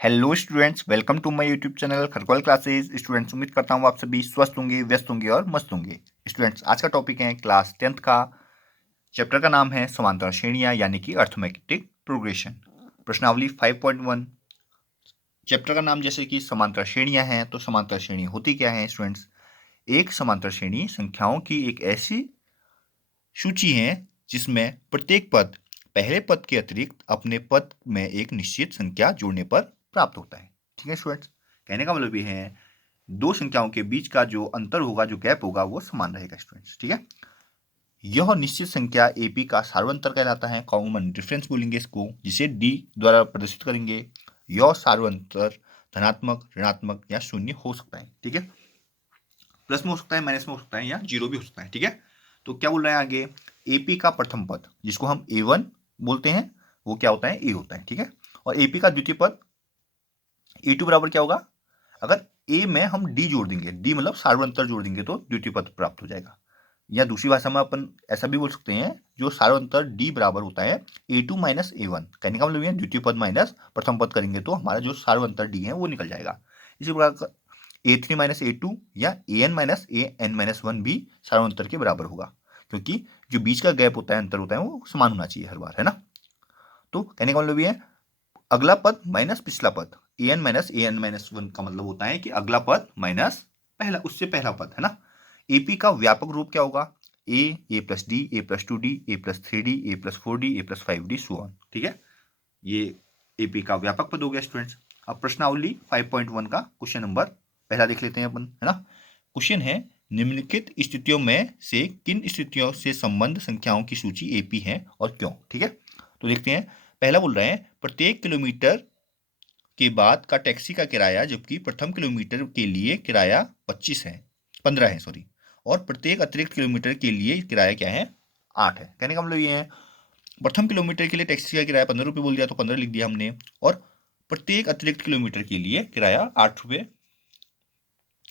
Hello students, welcome to my YouTube channel खरगोल classes. Students, उम्मीद करता हूँ आप सभी स्वस्थ होंगे, व्यस्त होंगे और मस्त होंगे। स्टूडेंट्स, आज का टॉपिक है क्लास 10th का। चैप्टर का नाम है समांतर श्रेणियां यानी कि अर्थमेटिक प्रोग्रेशन। प्रश्नावली 5.1। चैप्टर का नाम जैसे कि समांतर श्रेणियां हैं, तो समांतर श्रेणी होती क्या है स्टूडेंट्स? एक समांतर श्रेणी संख्याओं की एक ऐसी सूची है जिसमें प्रत्येक पद पहले पद के अतिरिक्त अपने पद में एक निश्चित संख्या जोड़ने पर प्राप्त होता है। ठीक है स्टूडेंट्स, कहने का मतलब ये है दो संख्याओं के बीच का जो अंतर होगा, जो गैप होगा, वो समान रहेगा स्टूडेंट्स। ठीक है, यह निश्चित संख्या एपी का सार्वंतर कहलाता है। कॉमन डिफरेंस बोलेंगे इसको, जिसे डी द्वारा प्रदर्शित करेंगे। यह सार्वंतर धनात्मक, ऋणात्मक या शून्य हो सकता है। ठीक है, प्लस में हो सकता है, माइनस में हो सकता है या जीरो भी हो सकता है। ठीक है, तो क्या बोल रहे हैं आगे? एपी का प्रथम पद जिसको हम ए1 बोलते हैं, वो क्या होता है? ए होता है। ठीक है, और एपी का द्वितीय पद ए2 बराबर क्या होगा? अगर ए में हम डी जोड़ देंगे, डी मतलब सार्वंतर जोड़ देंगे, तो द्वितीय पद प्राप्त हो जाएगा। या दूसरी भाषा में अपन ऐसा भी बोल सकते हैं, जो सार्वंतर डी बराबर होता है ए2 माइनस ए1। कहने का मतलब ये द्वितीय पद माइनस प्रथम पद करेंगे तो हमारा जो सार्वंतर डी है वो निकल जाएगा। इसी प्रकार ए3 माइनस ए2 या A N minus A N minus one भी सार्वंतर के बराबर होगा, क्योंकि जो बीच का गैप होता है, अंतर होता है, वो समान होना चाहिए हर बार, है ना। तो कहने का मतलब ये है अगला पद माइनस पिछला पद, ए एन माइनस वन का मतलब होता है कि अगला पद माइनस पहला, उससे पहला पद, है ना। एपी का व्यापक रूप क्या होगा? A plus D, A plus two D, A plus three D, A plus four D, A plus five D, so on. ठीक है, ये एपी का व्यापक पद हो गया स्टूडेंट्स। अब प्रश्नावली 5.1 का क्वेश्चन नंबर पहला देख लेते हैं अपन, है ना। क्वेश्चन है, निम्नलिखित स्थितियों में से किन स्थितियों से संबंध संख्याओं की सूची एपी है और क्यों? ठीक है, तो देखते हैं। पहला बोल रहे हैं प्रत्येक किलोमीटर के बाद का टैक्सी का किराया, जबकि प्रथम किलोमीटर के लिए किराया 15 है, सॉरी, और प्रत्येक अतिरिक्त किलोमीटर के लिए किराया क्या है? 8 है। कहने का मतलब ये है प्रथम किलोमीटर के लिए टैक्सी का किराया 15 रुपये बोल दिया, तो 15 लिख दिया हमने, और प्रत्येक अतिरिक्त किलोमीटर के लिए किराया 8 रुपये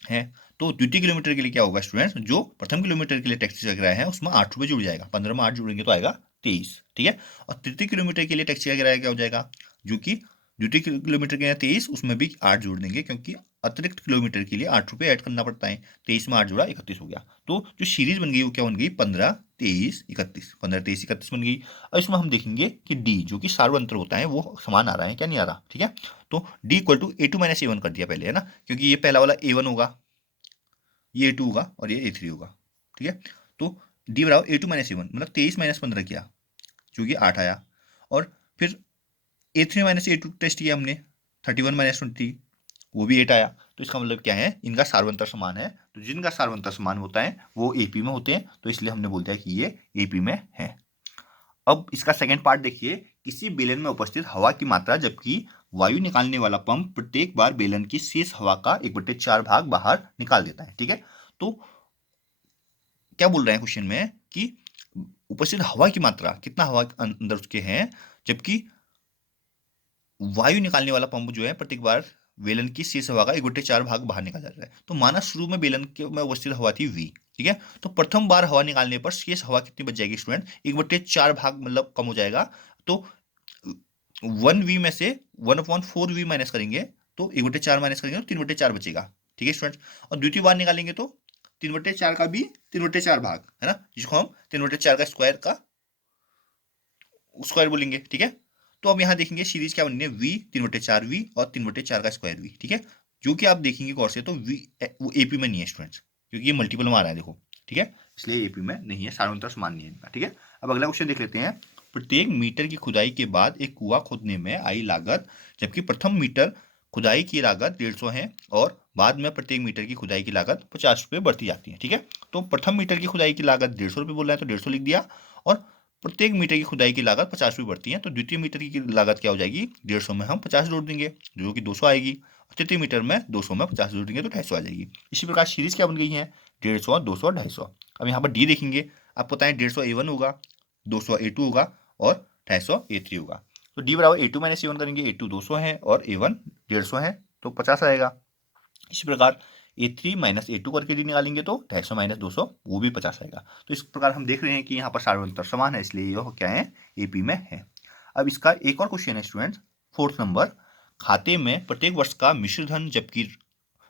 है। तो द्वितीय किलोमीटर के लिए क्या होगा स्टूडेंट्स? जो प्रथम किलोमीटर के लिए टैक्सी का किराया है उसमें 8 रुपये जुड़ जाएगा, 15 में 8 जुड़ेंगे तो आएगा 23। ठीक है, और तृतीय किलोमीटर के लिए टैक्सी का किराया क्या हो जाएगा? जो कि द्वितीय किलोमीटर के लिए 23, उसमें भी 8 जोड़ देंगे, क्योंकि अतिरिक्त किलोमीटर के लिए 8 रुपये ऐड करना पड़ता है। 23 में 8 जोड़ा 31 हो गया। तो जो सीरीज बन गई वो क्या बन गई? 15, 23, 31, 15, 23, 31 बन गई। अब इसमें हम देखेंगे कि डी जो कि सार्वंतर होता है वो समान आ रहा है क्या, नहीं आ रहा। ठीक है, तो D equal to A two minus A one कर दिया पहले, है ना, क्योंकि ये पहला वाला ए1 होगा, ये ए2 होगा और ये ए3 होगा। ठीक है, तो डी बराबर ए2 माइनस ए1, मतलब 23 माइनस 15 किया जो कि 8 आया, और फिर ए3 माइनस ए2 टेस्ट किया हमने, 31 माइनस 20, वो भी 8 आया। तो इसका मतलब क्या है? इनका सार्वंतर समान है। तो जिनका सार्वंतर समान होता है वो एपी में होते हैं, तो इसलिए हमने बोल दिया कि ये एपी में है। अब इसका सेकंड पार्ट देखिए, किसी बेलन में उपस्थित हवा की मात्रा जबकि वायु निकालने वाला पंप प्रत्येक बार बेलन की शेष हवा का 1/4 भाग बाहर निकाल देता है। ठीक है, तो क्या बोल रहे हैं क्वेश्चन में कि उपस्थित हवा की मात्रा, कितना हवा अंदर उसके हैं, जबकि वायु निकालने वाला पंप जो है प्रत्येक बार बेलन की शेष हवा का 1/4 भाग बाहर निकाल जाता है। तो माना शुरू में बेलन के में उपस्थित हवा थी v, ठीक है, तो प्रथम बार हवा निकालने पर शेष हवा कितनी बच जाएगी स्टूडेंट? 1/4 भाग, मतलब कम हो जाएगा। तो 1v में से 1/4v माइनस करेंगे, तो 1/4 माइनस करेंगे तो 3/4 बचेगा। ठीक है स्टूडेंट, और द्वितीय बार निकालेंगे तो 3/4 का भी 3/4 भाग, है ना, जिसको हम 3/4 का स्क्वायर बोलेंगे। ठीक है, तो अब यहाँ देखेंगे सीरीज क्या बननी है, v 3/4v और 3/4 का स्क्वायर v। ठीक है, जो कि आप देखेंगे गौर से, तो v वो एपी में नहीं है स्टूडेंट्स, क्योंकि ये मल्टीपल में आ रहा है, देखो। ठीक है, इसलिए एपी में नहीं है, सार्वंतर समान नहीं है इनका। ठीक है, अब अगला क्वेश्चन देख लेते हैं। प्रत्येक मीटर की खुदाई के बाद एक कुआं खोदने में आई लागत, जबकि प्रथम मीटर खुदाई की लागत 150 है और बाद में प्रत्येक मीटर की खुदाई की लागत 50 रुपये बढ़ती जाती है। ठीक है, तो प्रथम मीटर की खुदाई की लागत 150 रुपये बोल रहा है, तो 150 लिख दिया, और प्रत्येक मीटर की खुदाई की लागत 50 रुपये बढ़ती है, तो द्वितीय मीटर की लागत क्या हो जाएगी? 150 में हम 50 जोड़ देंगे, जो कि 200 आएगी, और तृतीय मीटर में 200 में 50 जोड़ देंगे तो 250 आ जाएगी। इसी प्रकार सीरीज क्या बन गई है? 150, 200, 250। अब यहाँ पर डी देखेंगे, आपको पता है 150 ए1 होगा, 200 ए2 होगा और 250 ए3 होगा। तो डी बराबर ए2 माइनस ए1 करेंगे, ए2 200 है और ए1 150 है, तो 50 आएगा। इसी प्रकार ए3 माइनस ए2 करके डी निकालेंगे तो 250 माइनस 200, वो भी 50 आएगा। तो इस प्रकार हम देख रहे हैं कि यहाँ पर सार्वंतर समान है, इसलिए यह क्या है? एपी में है। अब इसका एक और क्वेश्चन है स्टूडेंट्स, 4th नंबर। खाते में प्रत्येक वर्ष का मिश्र धन, जबकि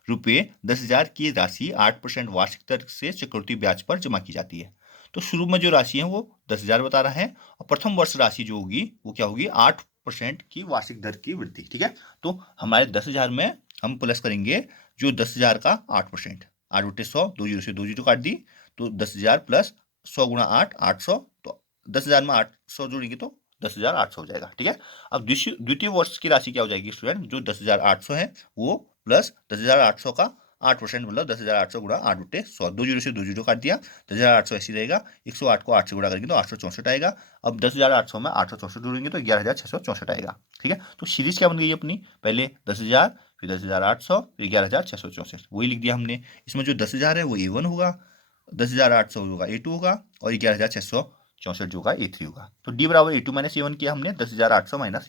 रुपये 10,000 की राशि 8% वार्षिक दर से चक्रवृद्धि ब्याज पर जमा की जाती है। तो शुरू में जो राशि है वो 10,000 बता रहा है, और प्रथम वर्ष राशि जो होगी वो क्या होगी, 8% की वार्षिक दर की वृद्धि। ठीक है, तो हमारे 10,000 में हम प्लस करेंगे जो 10,000 का 8%, 8/100, 2 जीरो से 2 जीरो काट दी, तो 10,000 प्लस 100 गुणा 8, 800, तो 10,000 में 800 जोड़ेंगे तो 10,800 हो जाएगा। ठीक है, अब द्वितीय वर्ष की राशि क्या हो जाएगी स्टूडेंट, जो 10,800 है वो प्लस 10,800 का 8%, मतलब 10,800 गुणा 8/100, 2 जीरो से 2 जीरो काट दिया, 10,800 ऐसी रहेगा, 108 को 8 से गुणा करेंगे तो 864 आएगा। अब 10,800 में 864 जोड़ेंगे तो 11,664 आएगा। ठीक है, तो सीरीज क्या बन गई अपनी, पहले 10,000, फिर 10,800, फिर 11,664, वही लिख दिया हमने। इसमें जो 10,000 है वो A1 होगा, 10,800 होगा A2 होगा, और 11,664 जो होगा A3 होगा। तो D बराबर A2 माइनस A1 किया हमने, 10,800 माइनस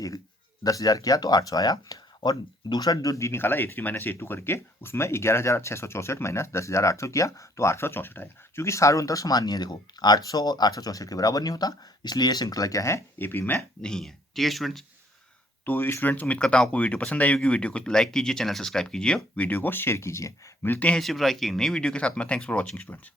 10,000 किया तो 800 आया, और दूसरा जो D निकाला A3 माइनस A2 करके, उसमें 11,664 माइनस 10,800 किया तो 864 आया। क्योंकि सारे अंतर समान नहीं है, देखो 800 और 864 के बराबर नहीं होता, इसलिए ये श्रृंखला क्या है, AP में नहीं है। ठीक है स्टूडेंट्स, तो स्टूडेंट्स उम्मीद करता हूँ आपको वीडियो पसंद आई होगी। वीडियो को लाइक कीजिए, चैनल सब्सक्राइब कीजिए, वीडियो को शेयर कीजिए। मिलते हैं इसी प्रकार की नई वीडियो के साथ में। Thanks for watching students.